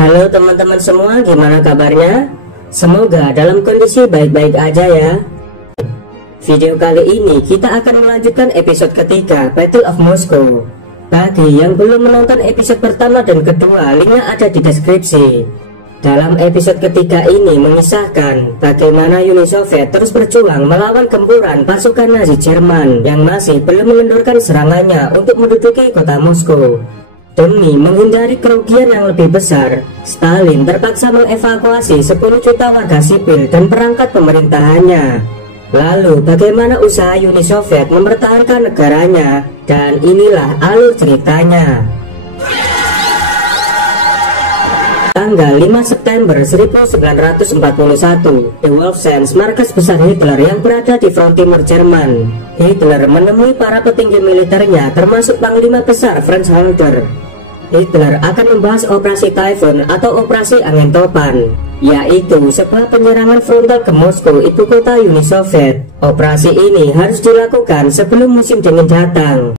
Halo teman-teman semua, gimana kabarnya? Semoga dalam kondisi baik-baik aja ya. Video kali ini kita akan melanjutkan episode ketiga Battle of Moscow. Bagi yang belum menonton episode pertama dan kedua, linknya ada di deskripsi. Dalam episode ketiga ini mengisahkan bagaimana Uni Soviet terus berjuang melawan gempuran pasukan Nazi Jerman yang masih belum mengendurkan serangannya untuk menduduki kota Moskow. Demi menghindari kerugian yang lebih besar, Stalin terpaksa mengevakuasi 10 juta warga sipil dan perangkat pemerintahannya. Lalu bagaimana usaha Uni Soviet mempertahankan negaranya? Dan inilah alur ceritanya. Tanggal 5 September 1941, The Wolfsens, markas besar Hitler yang berada di front timur Jerman. Hitler menemui para petinggi militernya termasuk Panglima Besar Franz Halder. Hitler akan membahas operasi Typhoon atau operasi angin topan, yaitu sebuah penyerangan frontal ke Moskow, ibu kota Uni Soviet. Operasi ini harus dilakukan sebelum musim dingin datang.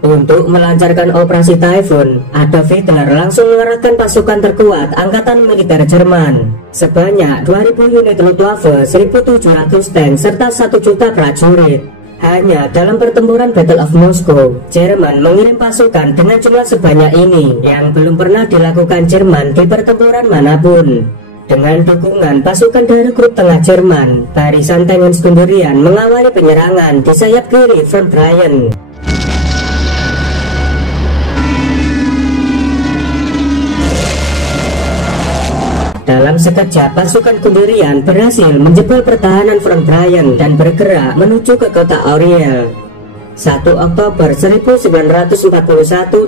Untuk melancarkan operasi Typhoon, Adolf Hitler langsung mengerahkan pasukan terkuat angkatan militer Jerman sebanyak 2000 unit Luftwaffe, 1700 tank, serta 1 juta prajurit. Hanya dalam pertempuran Battle of Moscow, Jerman mengirim pasukan dengan jumlah sebanyak ini yang belum pernah dilakukan Jerman di pertempuran manapun. Dengan dukungan pasukan dari grup tengah Jerman, barisan tank Hans Guderian mengawali penyerangan di sayap kiri Von Bryan. Dalam sekejap, pasukan Guderian berhasil menjebol pertahanan Von Bryan dan bergerak menuju ke kota Oriel. 1 Oktober 1941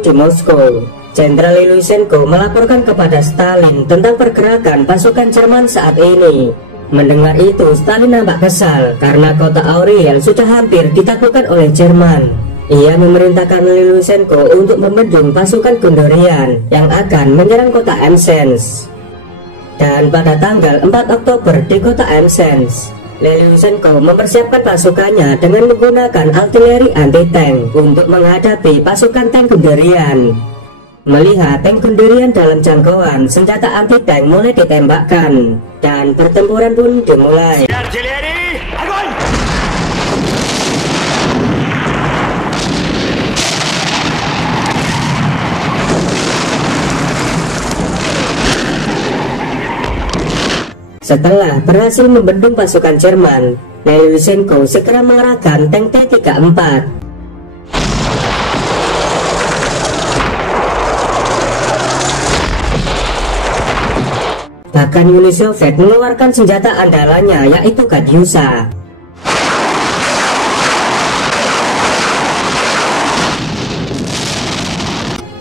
di Moskow, Jenderal Lysenko melaporkan kepada Stalin tentang pergerakan pasukan Jerman saat ini. Mendengar itu, Stalin nampak kesal karena kota Oriel sudah hampir ditaklukkan oleh Jerman. Ia memerintahkan Lysenko untuk membendung pasukan Guderian yang akan menyerang kota Emsens. Dan pada tanggal 4 Oktober di kota Emsens, Lysenko mempersiapkan pasukannya dengan menggunakan artileri anti-tank untuk menghadapi pasukan tank Guderian. Melihat tank Guderian dalam jangkauan, senjata anti-tank mulai ditembakkan dan pertempuran pun dimulai. Setelah berhasil membendung pasukan Jerman, Lysenko segera mengerahkan tank T-34. Bahkan Uni Soviet mengeluarkan senjata andalannya, yaitu Katyusha.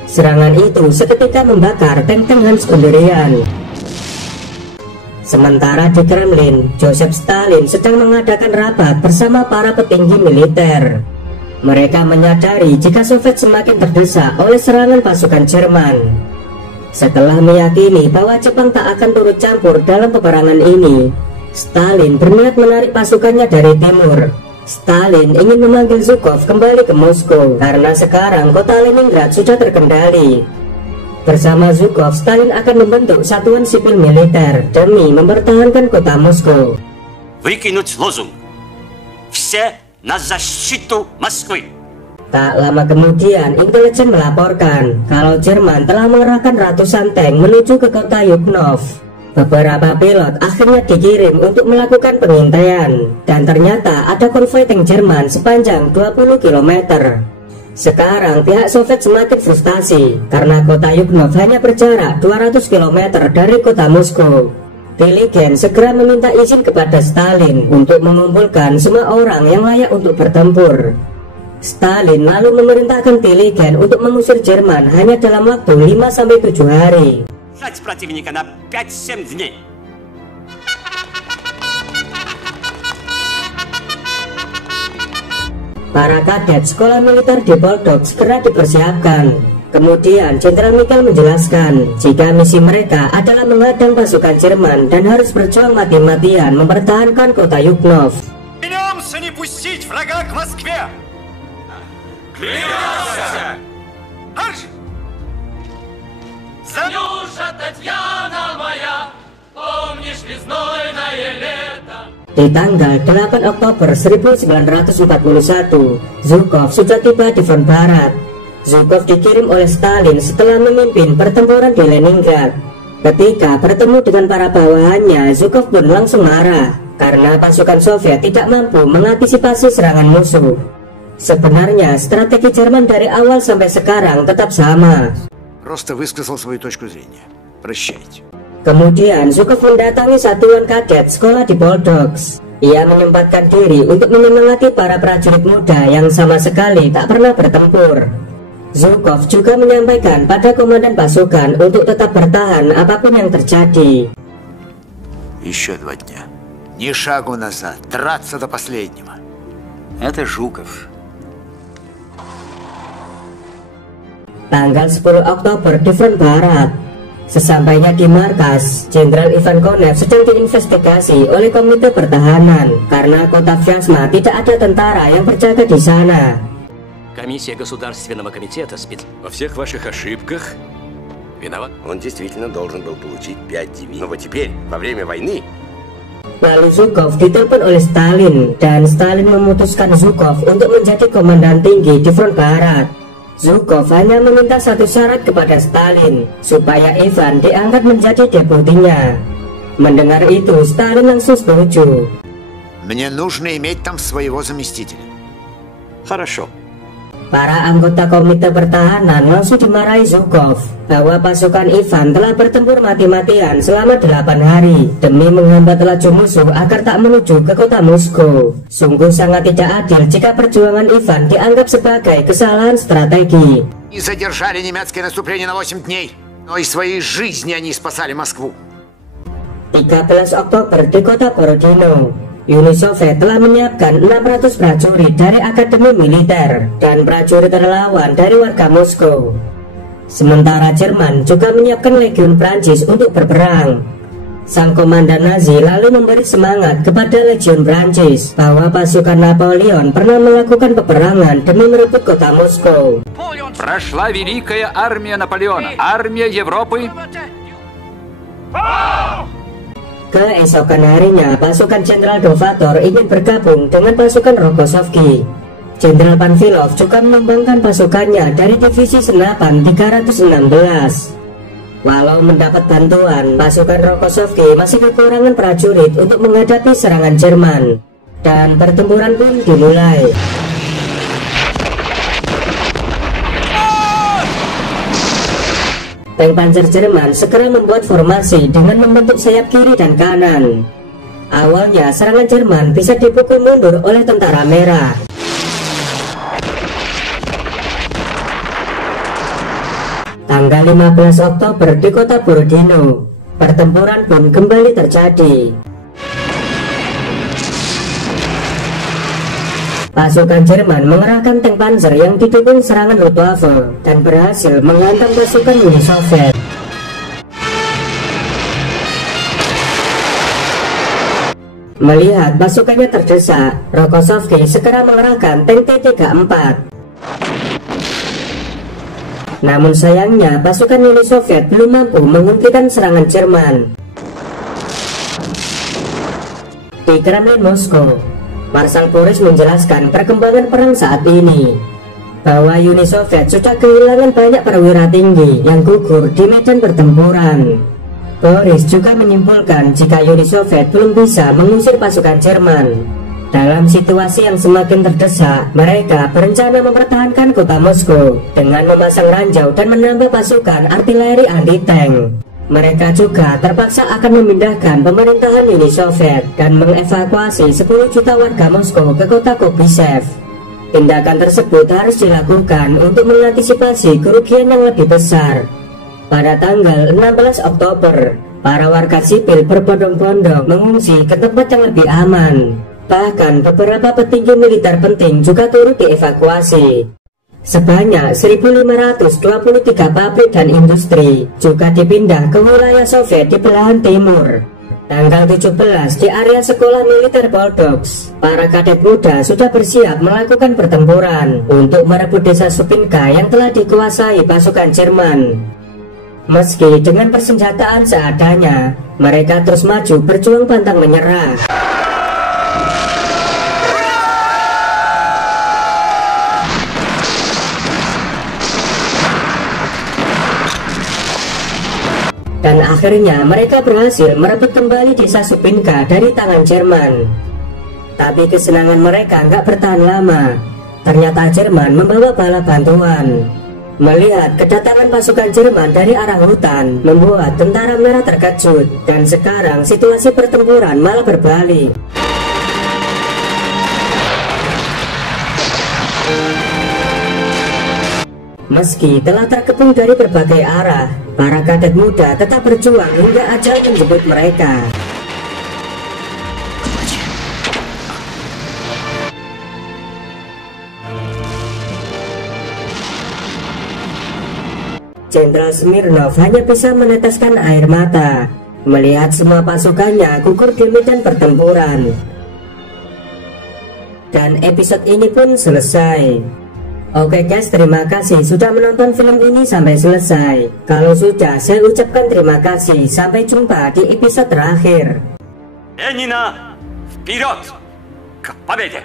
Serangan itu seketika membakar tank-tank Hans Guderian. Sementara di Kremlin, Joseph Stalin sedang mengadakan rapat bersama para petinggi militer. Mereka menyadari jika Soviet semakin terdesak oleh serangan pasukan Jerman. Setelah meyakini bahwa Jepang tak akan turut campur dalam peperangan ini, Stalin berniat menarik pasukannya dari timur. Stalin ingin memanggil Zhukov kembali ke Moskow karena sekarang kota Leningrad sudah terkendali. Bersama Zhukov, Stalin akan membentuk satuan sipil militer demi mempertahankan kota Moskow. Выкинуть лозунг «Все на защиту Москвы». Tak lama kemudian, intelijen melaporkan kalau Jerman telah mengerahkan ratusan tank menuju ke kota Yuknov. Beberapa pilot akhirnya dikirim untuk melakukan pengintaian, dan ternyata ada konvoi tank Jerman sepanjang 20 km. Sekarang pihak Soviet semakin frustasi karena kota Yuknov hanya berjarak 200 km dari kota Moskow. Tiligen segera meminta izin kepada Stalin untuk mengumpulkan semua orang yang layak untuk bertempur. Stalin lalu memerintahkan Tiligen untuk mengusir Jerman hanya dalam waktu 5-7 hari. Para kadet sekolah militer di Poldok segera dipersiapkan. Kemudian Jenderal Mikhail menjelaskan jika misi mereka adalah menghadang pasukan Jerman dan harus berjuang mati-matian mempertahankan kota Yuknov. Di tanggal 8 Oktober 1941, Zhukov sudah tiba di front barat. Zhukov dikirim oleh Stalin setelah memimpin pertempuran di Leningrad. Ketika bertemu dengan para bawahannya, Zhukov pun langsung marah karena pasukan Soviet tidak mampu mengantisipasi serangan musuh. Sebenarnya strategi Jerman dari awal sampai sekarang tetap sama. Просто высказал свою точку зрения. Прощайте. Kemudian Zhukov mendatangi satuan kadet sekolah di Poldoks. Ia menyempatkan diri untuk menyemangati para prajurit muda yang sama sekali tak pernah bertempur. Zhukov juga menyampaikan pada komandan pasukan untuk tetap bertahan apapun yang terjadi. Еще 2 дня. Ни шагу назад. Драться до последнего. Это Жуков. Tanggal 10 Oktober di front barat. Sesampainya di markas, Jenderal Ivan Konev sedang diinvestigasi oleh Komite Pertahanan karena kota Vyazma tidak ada tentara yang berjaga di sana. Комиссия Государственного комитета спец... Во всех ваших ошибках виноват. Он действительно должен был получить 5 дивизий. Но вот теперь, во время войны... Lalu Zhukov ditelepon oleh Stalin dan Stalin memutuskan Zhukov untuk menjadi komandan tinggi di front barat. Zhukov hanya meminta satu syarat kepada Stalin, supaya Ivan diangkat menjadi deputinya. Mendengar itu, Stalin langsung setuju. Мне нужно иметь там своего заместителя. Хорошо. Para anggota Komite Pertahanan langsung dimarahi Zhukov bahwa pasukan Ivan telah bertempur mati-matian selama 8 hari demi menghambat laju musuh agar tak menuju ke kota Moskow. Sungguh sangat tidak adil jika perjuangan Ivan dianggap sebagai kesalahan strategi. И задержали немецкое наступление на 8 дней, но и своей жизни они спасали Москву. 13 Oktober di kota Borodino, Uni Soviet telah menyiapkan 600 prajurit dari akademi militer dan prajurit relawan dari warga Moskow. Sementara Jerman juga menyiapkan legiun Prancis untuk berperang. Sang komandan Nazi lalu memberi semangat kepada legiun Prancis bahwa pasukan Napoleon pernah melakukan peperangan demi merebut kota Moskow. Прошла великая армия Наполеона, армия Европы. Keesokan harinya, pasukan Jenderal Dovator ingin bergabung dengan pasukan Rokossovski. Jenderal Panfilov juga mengembangkan pasukannya dari divisi senapan 316. Walau mendapat bantuan, pasukan Rokossovski masih kekurangan prajurit untuk menghadapi serangan Jerman. Dan pertempuran pun dimulai. Tank Panzer Jerman segera membuat formasi dengan membentuk sayap kiri dan kanan. Awalnya serangan Jerman bisa dipukul mundur oleh tentara merah. Tanggal 15 Oktober di kota Borodino, pertempuran pun kembali terjadi. Pasukan Jerman mengerahkan tank Panzer yang didukung serangan Luftwaffe dan berhasil menghantam pasukan Uni Soviet. Melihat pasukannya terdesak, Rokossovski segera mengerahkan tank T-34. Namun sayangnya pasukan Uni Soviet belum mampu menghentikan serangan Jerman. Di Kremlin Moskow, Marshal Boris menjelaskan perkembangan perang saat ini, bahwa Uni Soviet sudah kehilangan banyak perwira tinggi yang gugur di medan pertempuran. Boris juga menyimpulkan jika Uni Soviet belum bisa mengusir pasukan Jerman. Dalam situasi yang semakin terdesak, mereka berencana mempertahankan kota Moskow dengan memasang ranjau dan menambah pasukan artileri anti-tank. Mereka juga terpaksa akan memindahkan pemerintahan Uni Soviet dan mengevakuasi 10 juta warga Moskow ke kota Kubichev. Tindakan tersebut harus dilakukan untuk mengantisipasi kerugian yang lebih besar. Pada tanggal 16 Oktober, para warga sipil berbondong-bondong mengungsi ke tempat yang lebih aman. Bahkan beberapa petinggi militer penting juga turut dievakuasi. Sebanyak 1.523 pabrik dan industri juga dipindah ke wilayah Soviet di belahan timur. Tanggal 17 di area sekolah militer Poldoks, para kadet muda sudah bersiap melakukan pertempuran untuk merebut desa Supinka yang telah dikuasai pasukan Jerman. Meski dengan persenjataan seadanya, mereka terus maju berjuang pantang menyerah. Dan akhirnya mereka berhasil merebut kembali desa Supinka dari tangan Jerman. Tapi kesenangan mereka nggak bertahan lama. Ternyata Jerman membawa bala bantuan. Melihat kedatangan pasukan Jerman dari arah hutan membuat tentara merah terkejut. Dan sekarang situasi pertempuran malah berbalik. Meski telah terkepung dari berbagai arah, para kadet muda tetap berjuang hingga ajal menjemput mereka. Jenderal Smirnov hanya bisa meneteskan air mata melihat semua pasukannya gugur di medan pertempuran. Dan episode ini pun selesai. Oke guys, terima kasih sudah menonton film ini sampai selesai. Kalau sudah, saya ucapkan terima kasih. Sampai jumpa di episode terakhir. Ленина! Вперед! К победе!